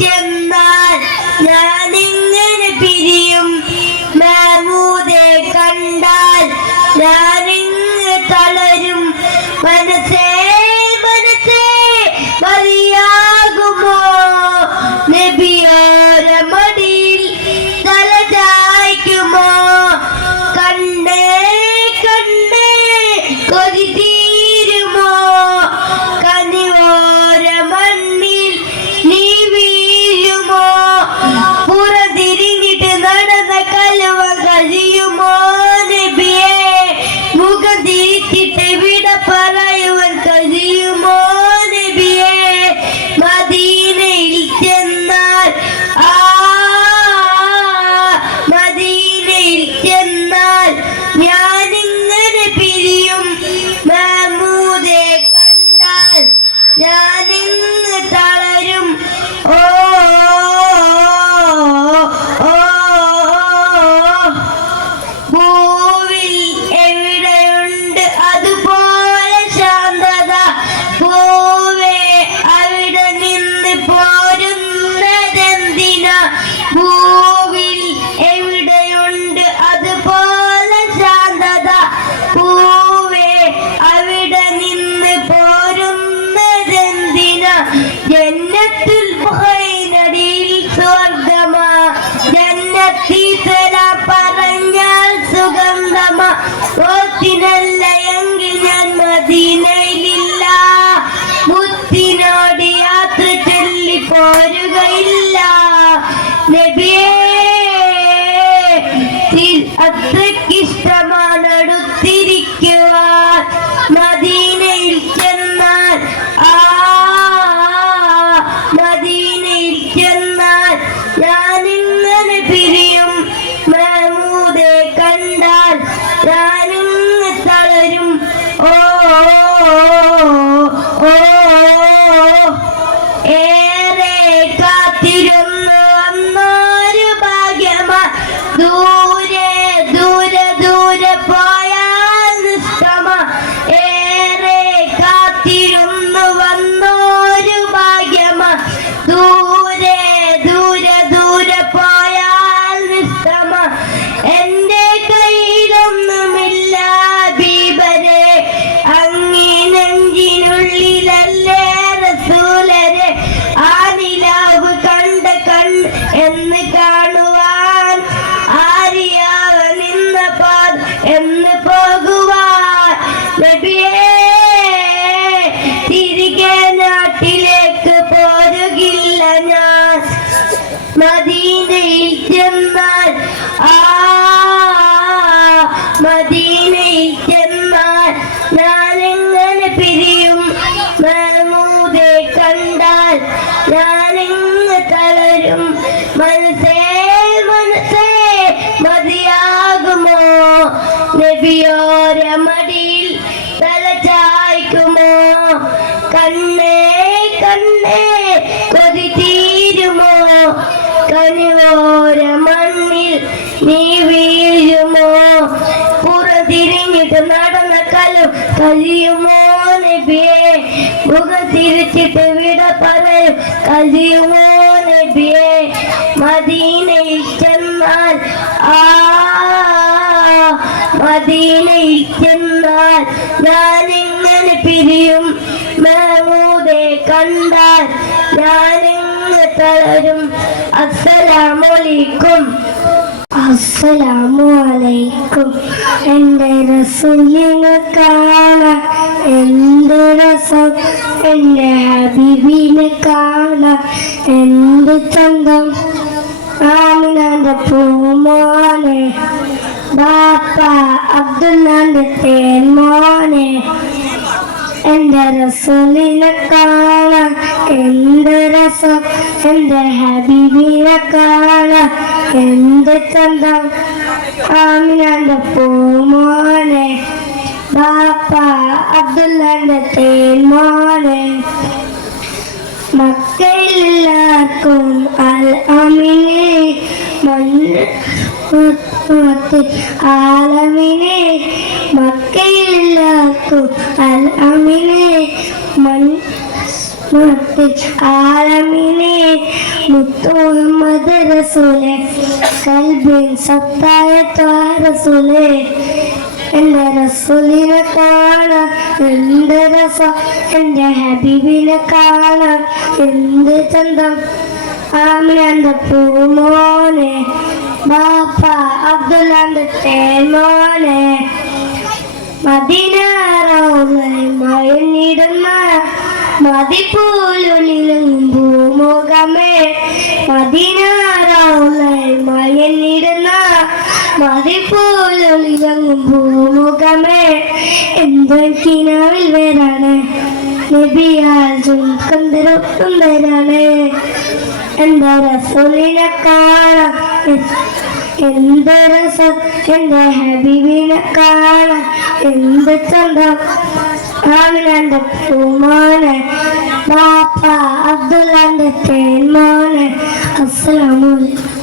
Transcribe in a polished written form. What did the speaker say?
ചെന്നാൽ ഞാനിങ്ങനെ പിരിയും. മഹമൂദെ കണ്ടാൽ ഞാനിങ്ങനെ തളരും. മനസ്സേ മനസ്സേ മതിയാകുമോ നബിയോരെ മടിയിൽ തല ചായ്ക്കുമോ? കണ്ണേ കണ്ണേ കൊതി തീരുമോ? കനിവോര മണ്ണിൽ നീ വീഴുമോ? പുറതിരിഞ്ഞിട്ട് നടന്ന കലുവ കഴിയുമോ നബിയേ? മുഖം തിരിച്ചിട്ട് വിട പറയുവാൻ കഴിയുമോ നബിയേ? മദീനയിൽ ചെന്നാൽ മദീനയിൽ ചെന്നാൽ ഞാനിങ്ങനെ പിരിയും. മഹമൂദെ കണ്ടാൽ ഞാനിന്ന് തളരും. ഓ പൂവിൽ എവിടെയുണ്ട് അതുപോലെ ശാന്തത? പൂവേ അവിടെ നിന്ന് പോരുന്നതെന്തിനാ? പൂവിൽ എവിടെയുണ്ട് അതുപോലെ ശാന്തത? പൂവേ അവിടെ നിന്ന് പോരുന്നതെന്തിനാ? ജന്നത്തുൽ ബഹൈനടിയിൽ സ്വർഗമാ, ജന്നത്തി സലാം പറഞ്ഞാൽ സുഗന്ധമാ. ഓത്തിനല്ല എങ്കിൽ ഞാൻ മദീനയിലില്ല, മുത്തിനോട് യാത്ര ചൊല്ലി പോരുകയില്ല നബിയേ. അത്രയ്ക്കിഷ്ടമാണ് അടുത്തിരിക്കുവാൻ. മദീനയിൽ ചെന്നാൽ മദീനയിൽ ചെന്നാൽ ഞാനിങ്ങനെ പിരിയും. മഹമൂദെ കണ്ടാൽ ഞാനിന്ന് തളരും. ഓ ഏറെ കാത്തിരുന്നു വന്നൊരു ഭാഗ്യമാ. ദൂരെ ദൂരെ ദൂരെ പോയാൽ നിഷ്ഠമാ. ഏറെ കാത്തിരുന്നു വന്നൊരു ഭാഗ്യമാ. ദൂരെ ദൂരെ ദൂരെ പോയാൽ നിഷ്ഠമാ. എന്റെ കയ്യിലൊന്നുമില്ല ബീബരെ, അങ്ങീ നെഞ്ചിനുള്ളിലല്ലേ റസൂലരെ. ആ നിലാവ് കണ്ട കണ്ണ് എന്ന് കാണുവാൻ, ആരിയാവ നിന്ന പാത എന്ന് പോകുവാൻ നബിയേ. തിരികെ നാട്ടിലേക്ക് പോരുകില്ല ഞാൻ. മദീനയിൽ ചെന്നാൽ മദീനയിൽ ചെന്നാൽ ഞാനെങ്ങനെ പിരിയും. മഹമൂദെ കണ്ടാൽ ഞാനെങ്ങനെ തളരും. മനസ്സേ മനസ്സേ മതിയാകുമോ നബിയോരെ മടിയിൽ തല ചായ്ക്കുമോ? കണ്ണേ കണ്ണേ കൊതി തീരുമോ? കനിവോര മണ്ണിൽ നീ വീഴുമോ? പുറതിരിഞ്ഞിട്ട് നടന്ന കലം കഴിയുമോ നബിയേ? മുഖം തിരിച്ചിട്ട് വിട പറയും കഴിയുമോ നബിയേ? മദീനയിൽ ചെന്നാൽ മദീനയിൽ ചെന്നാൽ ഞാനിങ്ങനെ പിരിയും. മഹമൂദെ കണ്ടാൽ ഞാനിങ്ങനെ തളരും. അസ്സലാമു അലൈക്കും. അസ്സലാമു അലൈക്കും. എൻ്റെ റസൂലിനെ കാണാൻ എന്ത് രസം, എൻ്റെ ഹബീബിനെ കാണാൻ എന്ത് ചന്തം. ആമിനാന്റെ പൂമോനെ, ബാപ്പ അബ്ദുല്ലാന്റെ തേൻമോനെ. എൻ്റെ റസൂലിനെ കാണാൻ എന്ത് രസം, എൻ്റെ ഹബീബിനെ കാണാൻ എന്ത് ചന്തം. ആമിനാന്റെ പൂമോനെ, ബാപ്പ അബ്ദുല്ലാന്റെ തേൻമോനെ. മക്കയിലെല്ലാവർക്കും അൽ അമീനെ, ആലമിനെ. മക്കയിലെല്ലാവർക്കും അൽ അമീനെ, ആലമിനെ. മുത്തു മുഹമ്മദ് റസൂലെ കൽബിൻ സത്തായ റസൂലെ എൻ്റെ റസൂലിനെ കാണാൻ എന്ത് രസം എൻ്റെ ഹബീബിനെ കാണാൻ എന്ത് ചന്തം ആമിനാന്റെ പൂമോനെ ബാപ്പ അബ്ദുല്ലാന്റെ തേമോനെ മദീനാറൗളയിൽ മയങ്ങിടുന്ന മതിപോലൊളിലും ഭൂമുഖമേ മദീനാറൗളയിൽ മയങ്ങിടുന്ന മതിപോലൊളിലും ഭൂമുഖമേ എന്തൊക്കിനാവിൽ വരാണ് നബിയാൽ സുന്ദരമാണ് എൻ്റെ റസൂലിനെ കാണാൻ എന്ത് രസം എൻ്റെ ഹബീബിനെ കാണാൻ എന്ത് ചന്തം ആമിനാന്റെ പൂമോനെ ബാപ്പ അബ്ദുല്ലാന്റെ തേൻമോനെ അസ്സലാമു അലൈക്കും